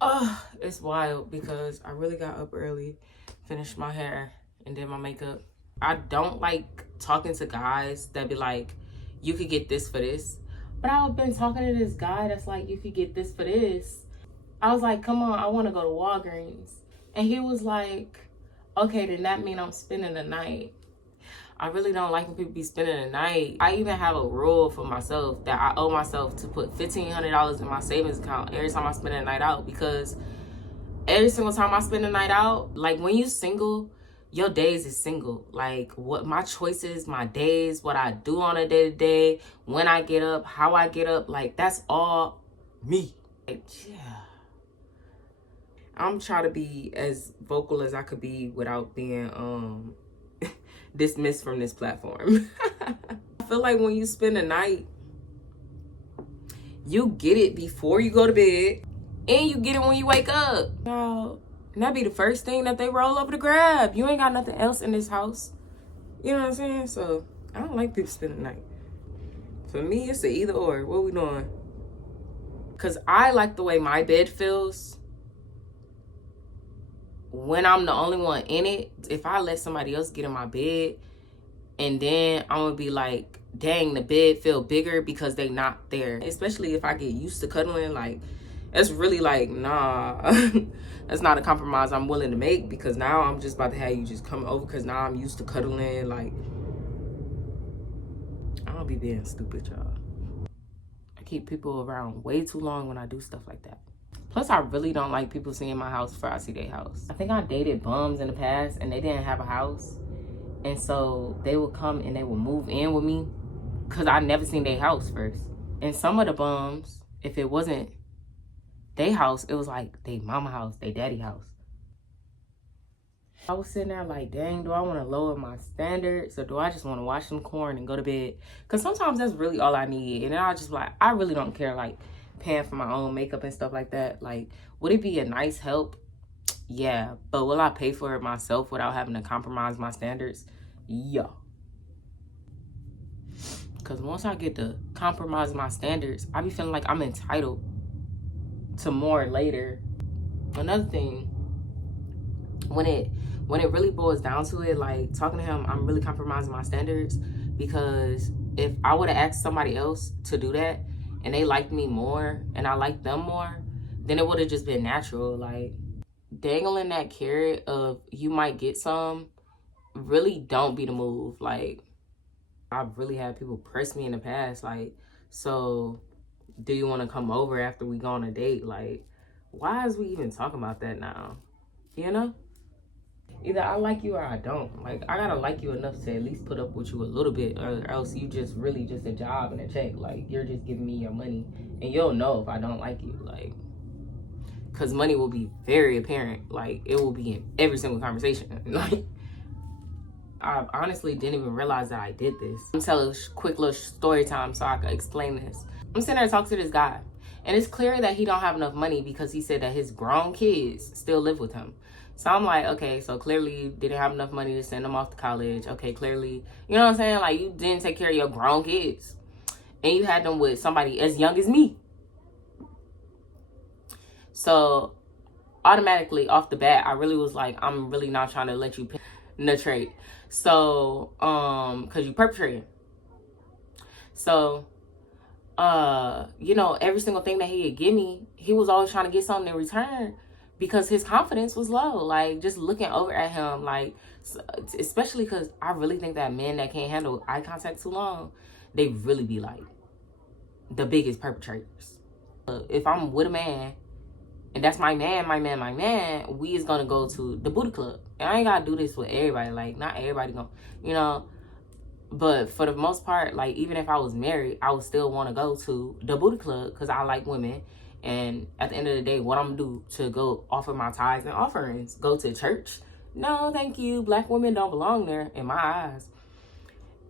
Oh, it's wild because I really got up early, finished my hair, and did my makeup. I don't like talking to guys that be like, you could get this for this. But I've been talking to this guy that's like, you could get this for this. I was like, come on, I want to go to Walgreens. And he was like, okay, then that means I'm spending the night. I really don't like when people be spending the night. I even have a rule for myself that I owe myself to put $1,500 in my savings account every time I spend a night out, because every single time I spend a night out, like when you single, your days is single. Like what my choices, my days, what I do on a day to day, when I get up, how I get up, like that's all me. Like, yeah. I'm trying to be as vocal as I could be without being dismissed from this platform. I feel like when you spend a night, you get it before you go to bed and you get it when you wake up. Now, that be the first thing that they roll over to grab. You ain't got nothing else in this house. You know what I'm saying? So I don't like people spending the night. For me, it's a either or. What we doing? Cause I like the way my bed feels when I'm the only one in it. If I let somebody else get in my bed, and then I'm gonna be like, dang, the bed feel bigger because they not there. Especially if I get used to cuddling, like, it's really like, nah, that's not a compromise I'm willing to make, because now I'm just about to have you just come over because now I'm used to cuddling. Like, I don't be being stupid, y'all. I keep people around way too long when I do stuff like that. Plus, I really don't like people seeing my house before I see their house. I think I dated bums in the past and they didn't have a house. And so they would come and they would move in with me because I never seen their house first. And some of the bums, if it wasn't their house, it was like their mama house, their daddy house. I was sitting there like, dang, do I want to lower my standards or do I just want to wash some corn and go to bed? Because sometimes that's really all I need. And then I just like, I really don't care like paying for my own makeup and stuff like that. Like, would it be a nice help? Yeah. But will I pay for it myself without having to compromise my standards? Yeah. Because once I get to compromise my standards, I be feeling like I'm entitled to more later. Another thing, when it really boils down to it, like talking to him, I'm really compromising my standards, because if I would have asked somebody else to do that and they liked me more and I liked them more, then it would have just been natural. Like dangling that carrot of you might get some really don't be the move. Like I've really had people press me in the past, like, so do you want to come over after we go on a date? Like, why is we even talking about that now? You know? Either I like you or I don't. Like, I gotta like you enough to at least put up with you a little bit, or else you just really just a job and a check. Like, you're just giving me your money, and you'll know if I don't like you. Like, because money will be very apparent. Like, it will be in every single conversation. Like, I honestly didn't even realize that I did this. I'm telling a quick little story time so I can explain this. I'm sitting there talking to this guy, and it's clear that he don't have enough money because he said that his grown kids still live with him. So I'm like, okay, so clearly you didn't have enough money to send them off to college. Okay, clearly, you know what I'm saying? Like, you didn't take care of your grown kids, and you had them with somebody as young as me. So automatically off the bat, I really was like, I'm really not trying to let you penetrate. So, cause you perpetrated. So, you know, every single thing that he'd give me, he was always trying to get something in return because his confidence was low. Like, just looking over at him, like, especially because I really think that men that can't handle eye contact too long, they really be like the biggest perpetrators. If I'm with a man and that's my man, we is gonna go to the booty club. And I ain't gotta do this with everybody. Like, not everybody gonna, you know. But for the most part, like, even if I was married, I would still want to go to the booty club because I like women. And at the end of the day, what I'm gonna do to go offer my tithes and offerings? Go to church? No, thank you. Black women don't belong there in my eyes.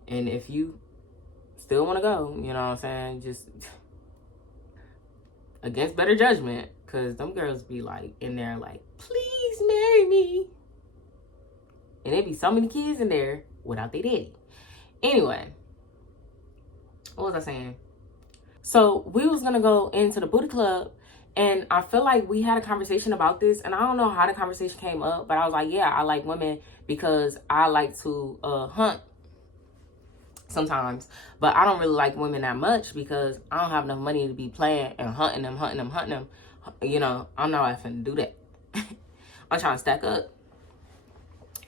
And if you still want to go, you know what I'm saying, just against better judgment, because them girls be like in there like, please marry me. And there be so many kids in there without their daddy. Anyway, what was I saying? So we was gonna go into the booty club, And I feel like we had a conversation about this, and I don't know how the conversation came up, but I was like, yeah, I like women because I like to hunt sometimes, but I don't really like women that much because I don't have enough money to be playing and hunting them. You know, I'm not finna do that. I'm trying to stack up.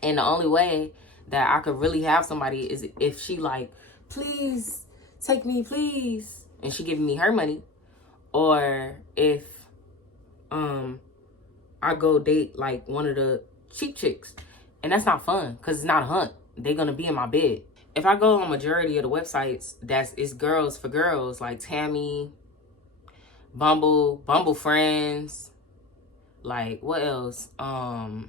And the only way that I could really have somebody is if she like, please take me, please, and she giving me her money, or if I go date like one of the cheap chicks, and that's not fun because it's not a hunt. They're gonna be in my bed. If I go on majority of the websites, it's girls for girls, like Tammy, Bumble Friends, like what else? I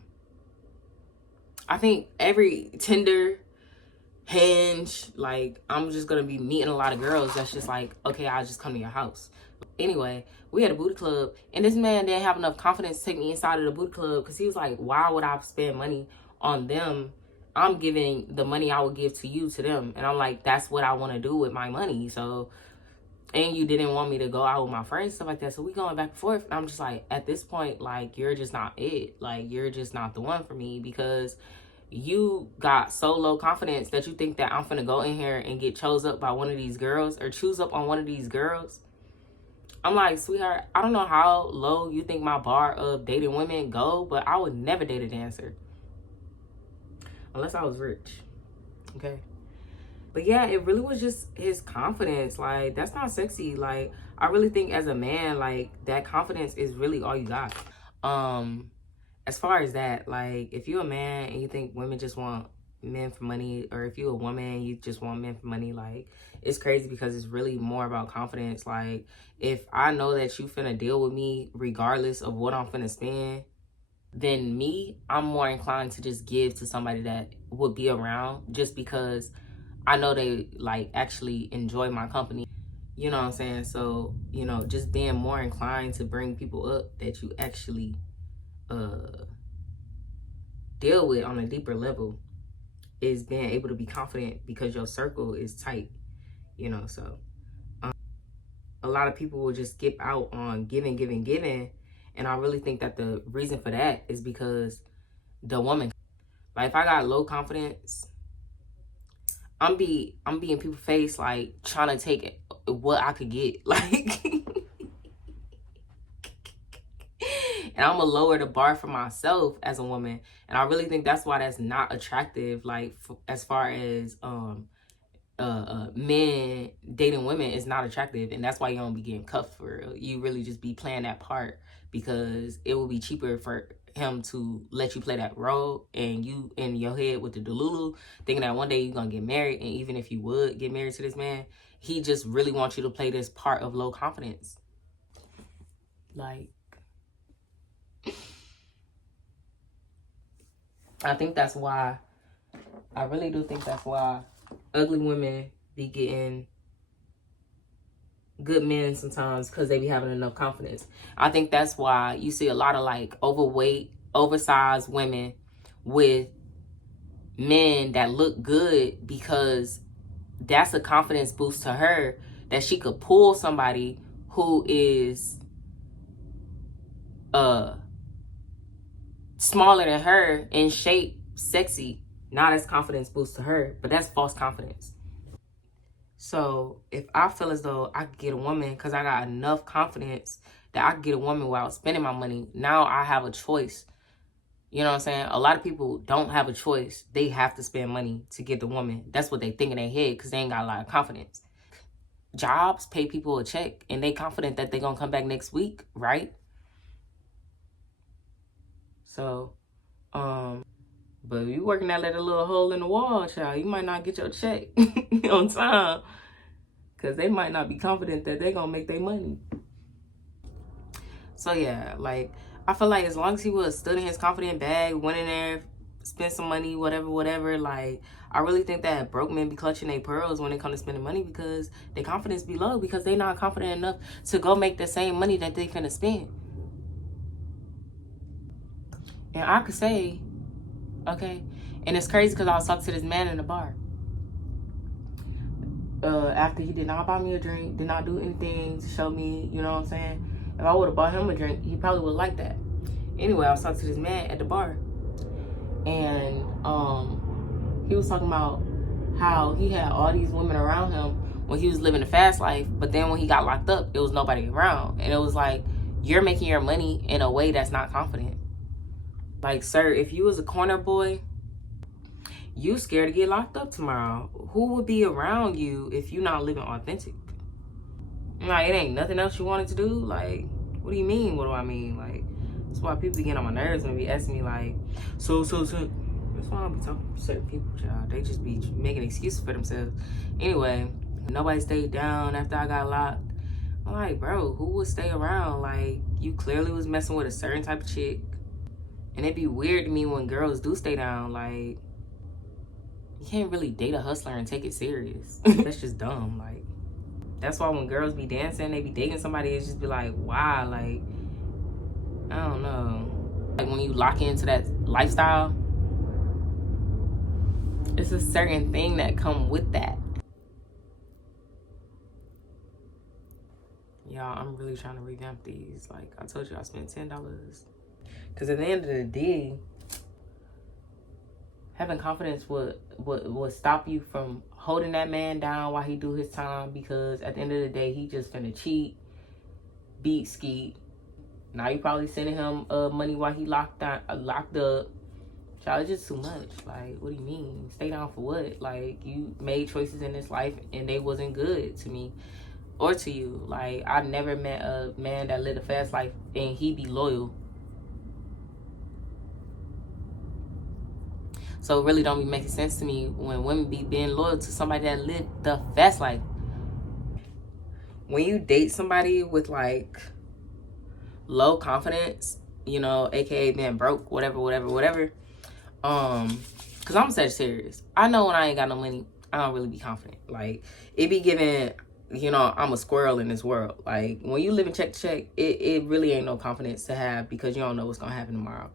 think every Tinder, Hinge, like I'm just gonna be meeting a lot of girls that's just like, okay, I'll just come to your house. Anyway, we had a booty club, and this man didn't have enough confidence to take me inside of the booty club because he was like, why would I spend money on them? I'm giving the money I would give to you to them. And I'm like, that's what I want to do with my money. So, and you didn't want me to go out with my friends, stuff like that. So we going back and forth. And I'm just like, at this point, like, you're just not it. Like, you're just not the one for me because you got so low confidence that you think that I'm finna go in here and get chose up by one of these girls or choose up on one of these girls. I'm like, sweetheart, I don't know how low you think my bar of dating women go, but I would never date a dancer. Unless I was rich. Okay. But yeah, it really was just his confidence. Like, that's not sexy. Like, I really think as a man, like, that confidence is really all you got. As far as that, like, if you're a man and you think women just want men for money, or if you're a woman and you just want men for money, like, it's crazy because it's really more about confidence. Like, if I know that you finna deal with me regardless of what I'm finna spend, then me, I'm more inclined to just give to somebody that would be around just because I know they like actually enjoy my company. You know what I'm saying? So, you know, just being more inclined to bring people up that you actually deal with on a deeper level is being able to be confident because your circle is tight, you know. So a lot of people will just skip out on giving, and I really think that the reason for that is because the woman, like, if I got low confidence, I'm being people's face, like, trying to take what I could get, like, and I'm gonna lower the bar for myself as a woman, and I really think that's why that's not attractive. Like, as far as men dating women is not attractive, and that's why you don't be getting cuffed for real. You really just be playing that part because it will be cheaper for him to let you play that role, and you in your head with the delulu thinking that one day you're gonna get married, and even if you would get married to this man, he just really wants you to play this part of low confidence. Like, I think that's why, I really do think that's why ugly women be getting good men sometimes, because they be having enough confidence. I think that's why you see a lot of like overweight, oversized women with men that look good, because that's a confidence boost to her that she could pull somebody who is smaller than her in shape, sexy. Not as confidence boost to her, but that's false confidence. So if I feel as though I could get a woman because I got enough confidence that I could get a woman without spending my money, now I have a choice. You know what I'm saying? A lot of people don't have a choice. They have to spend money to get the woman. That's what they think in their head because they ain't got a lot of confidence. Jobs pay people a check and they confident that they're going to come back next week, right? So, but if you working out at a little hole in the wall, child, you might not get your check on time because they might not be confident that they're going to make their money. So, yeah, like, I feel like as long as he was stood in his confident bag, went in there, spent some money, whatever, like, I really think that broke men be clutching their pearls when it comes to spending money because their confidence be low because they not confident enough to go make the same money that they finna spend. And I could say, okay, and it's crazy because I was talking to this man in the bar. After he did not buy me a drink, did not do anything to show me, you know what I'm saying? If I would have bought him a drink, he probably would like that. Anyway, I was talking to this man at the bar, and he was talking about how he had all these women around him when he was living a fast life, but then when he got locked up, it was nobody around. And it was like, you're making your money in a way that's not confident. Like, sir, if you was a corner boy, you scared to get locked up tomorrow. Who would be around you if you're not living authentic? Like, it ain't nothing else you wanted to do? Like, what do you mean? What do I mean? Like, that's why people be getting on my nerves and be asking me, like, so. That's why I don't be talking to certain people, child. They just be making excuses for themselves. Anyway, nobody stayed down after I got locked. I'm like, bro, who would stay around? Like, you clearly was messing with a certain type of chick. And it'd be weird to me when girls do stay down. Like, you can't really date a hustler and take it serious. That's just dumb. Like, that's why when girls be dancing, they be dating somebody, it's just be like, wow, like, I don't know. Like, when you lock into that lifestyle, it's a certain thing that come with that. Y'all, I'm really trying to revamp these. Like, I told you I spent $10. Because at the end of the day, having confidence would stop you from holding that man down while he do his time, because at the end of the day, he just finna cheat, beat, skeet. Now you probably sending him money while he locked up. Child, it's just too much. Like, what do you mean? Stay down for what? Like, you made choices in this life and they wasn't good to me or to you. Like, I never met a man that lived a fast life and he be loyal. So it really don't be making sense to me when women be being loyal to somebody that lived the fast life. When you date somebody with, like, low confidence, you know, aka being broke, whatever, because I'm Sagittarius. I know when I ain't got no money, I don't really be confident. Like, it be giving, you know, I'm a squirrel in this world. Like, when you live in check to check, it really ain't no confidence to have, because you don't know what's gonna happen tomorrow.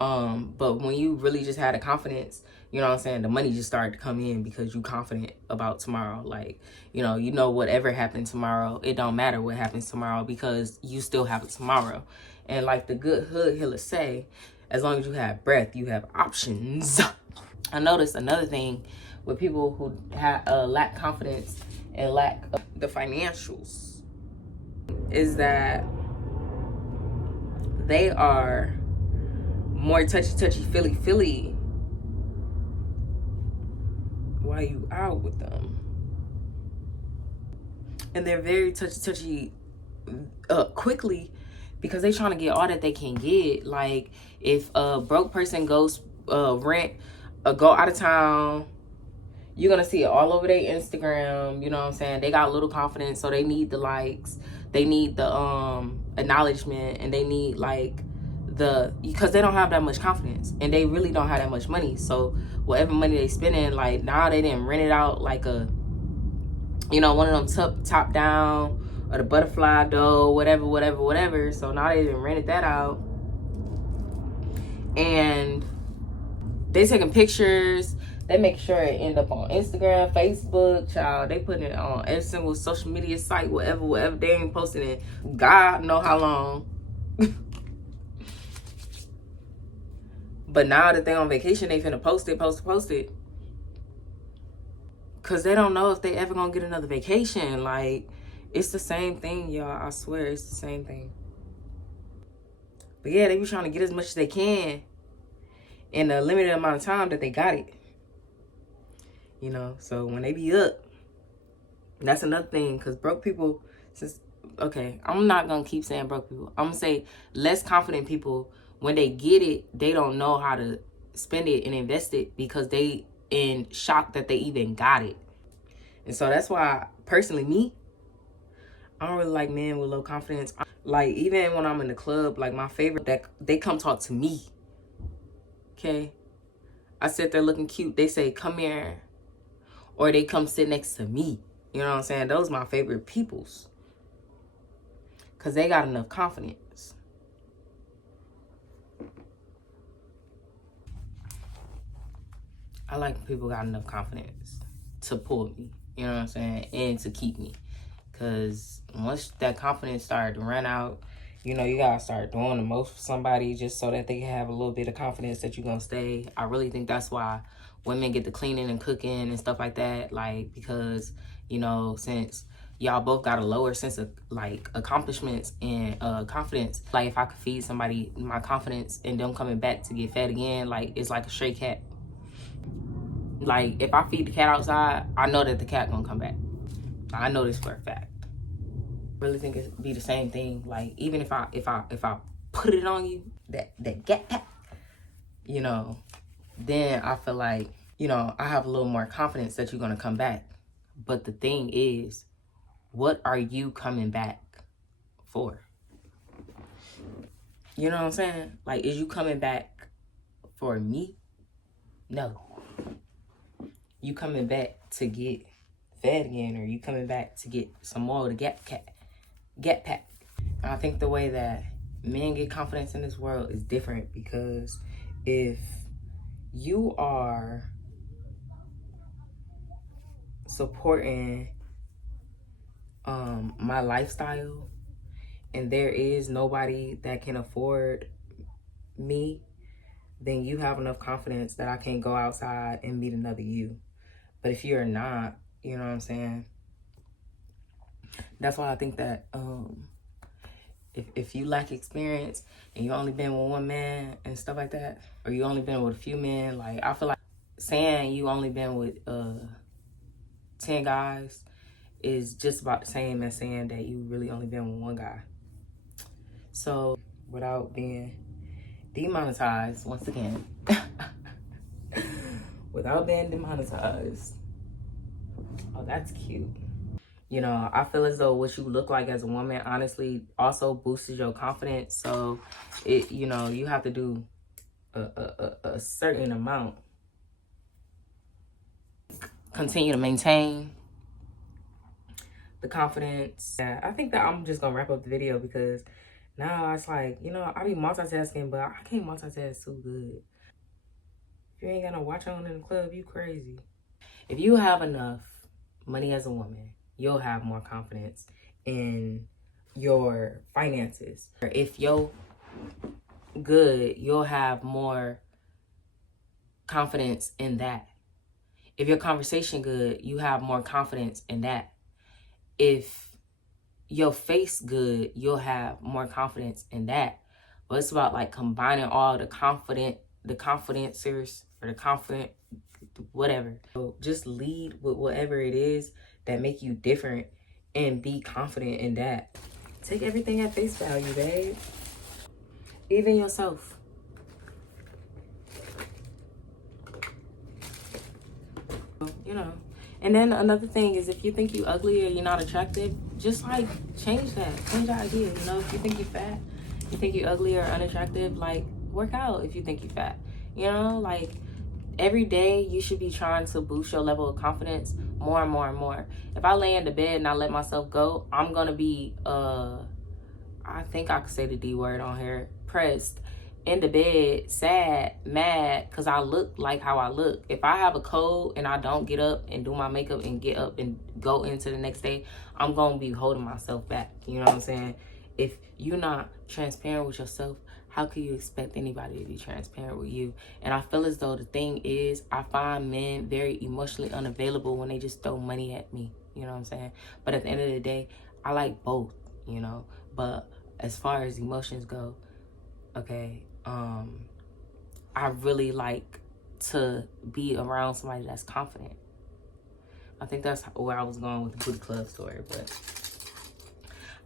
But when you really just had a confidence, you know what I'm saying, the money just started to come in because you confident about tomorrow. Like, you know whatever happens tomorrow, it don't matter what happens tomorrow because you still have it tomorrow. And like the good hood healer say, as long as you have breath, you have options. I noticed another thing with people who lack confidence and lack the financials is that they are more touchy, feely while you out with them. And they're very touchy quickly because they trying to get all that they can get. Like, if a broke person goes rent or go out of town, you're gonna see it all over their Instagram. You know what I'm saying? They got little confidence, so they need the likes, they need the acknowledgement, and they need like because they don't have that much confidence and they really don't have that much money. So whatever money they spending, like, now they didn't rent it out like a, you know, one of them top down or the butterfly dough, whatever. So now they didn't rented that out, and they taking pictures. They make sure it end up on Instagram, Facebook, child. They putting it on every single social media site, whatever. They ain't posting it God know how long. But now that they on vacation, they finna post it. Cause they don't know if they ever gonna get another vacation. Like, it's the same thing, y'all. I swear, it's the same thing. But yeah, they be trying to get as much as they can in a limited amount of time that they got it. You know, so when they be up, that's another thing. Cause broke people, okay, I'm not gonna keep saying broke people. I'm gonna say less confident people, when they get it, they don't know how to spend it and invest it because they in shock that they even got it. And so that's why, personally, me, I don't really like men with low confidence. Like, even when I'm in the club, like, my favorite, that they come talk to me. Okay? I sit there looking cute. They say, come here. Or they come sit next to me. You know what I'm saying? Those are my favorite peoples. Because they got enough confidence. I like when people got enough confidence to pull me, you know what I'm saying, and to keep me. Because once that confidence started to run out You know, you gotta start doing the most for somebody just so that they can have a little bit of confidence that you're gonna stay. I really think that's why women get the cleaning and cooking and stuff like that. Like, because, you know, since y'all both got a lower sense of like accomplishments and confidence. Like, if I could feed somebody my confidence and them coming back to get fed again, like, it's like a stray cat. Like, if I feed the cat outside, I know that the cat gonna come back. I know this for a fact. Really think it'd be the same thing. Like, even if I put it on you, that get pack, you know, then I feel like, you know, I have a little more confidence that you're gonna come back. But the thing is, what are you coming back for? You know what I'm saying? Like, is you coming back for me? No. You coming back to get fed again, or you coming back to get some more of the get pack. I think the way that men get confidence in this world is different, because if you are supporting my lifestyle and there is nobody that can afford me, then you have enough confidence that I can't go outside and meet another you. But if you're not, you know what I'm saying? That's why I think that if you lack experience and you only been with one man and stuff like that, or you only been with a few men, like, I feel like saying you only been with 10 guys is just about the same as saying that you really only been with one guy. So, without being demonetized, once again, without being demonetized, oh, that's cute. You know, I feel as though what you look like as a woman, honestly, also boosts your confidence. So, it, you know, you have to do a certain amount. Continue to maintain the confidence. Yeah, I think that I'm just gonna wrap up the video, because now it's like, you know, I be multitasking, but I can't multitask too good. If you ain't got no watch on in the club, you crazy. If you have enough money as a woman, you'll have more confidence in your finances. If you're good, you'll have more confidence in that. If your conversation good, you have more confidence in that. If your face good, you'll have more confidence in that. But it's about like combining all the confidencers, or the confident, whatever. So just lead with whatever it is that make you different and be confident in that. Take everything at face value, babe. Even yourself. You know. And then another thing is, if you think you ugly or you're not attractive, just like change that. Change the idea. You know, if you think you're fat, you think you're ugly or unattractive, like work out if you think you're fat. You know, like every day you should be trying to boost your level of confidence more and more and more. If I lay in the bed and I let myself go, I'm gonna be I think I could say the D word on here, pressed, in the bed, sad, mad, because I look like how I look. If I have a cold and I don't get up and do my makeup and get up and go into the next day, I'm going to be holding myself back. You know what I'm saying? If you're not transparent with yourself, how can you expect anybody to be transparent with you? And I feel as though the thing is, I find men very emotionally unavailable when they just throw money at me. You know what I'm saying? But at the end of the day, I like both, you know? But as far as emotions go, okay, I really like to be around somebody that's confident. I think that's where I was going with the booty club story, but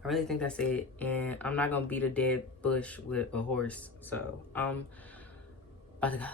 I really think that's it. And I'm not gonna beat a dead bush with a horse, so I'm about to go.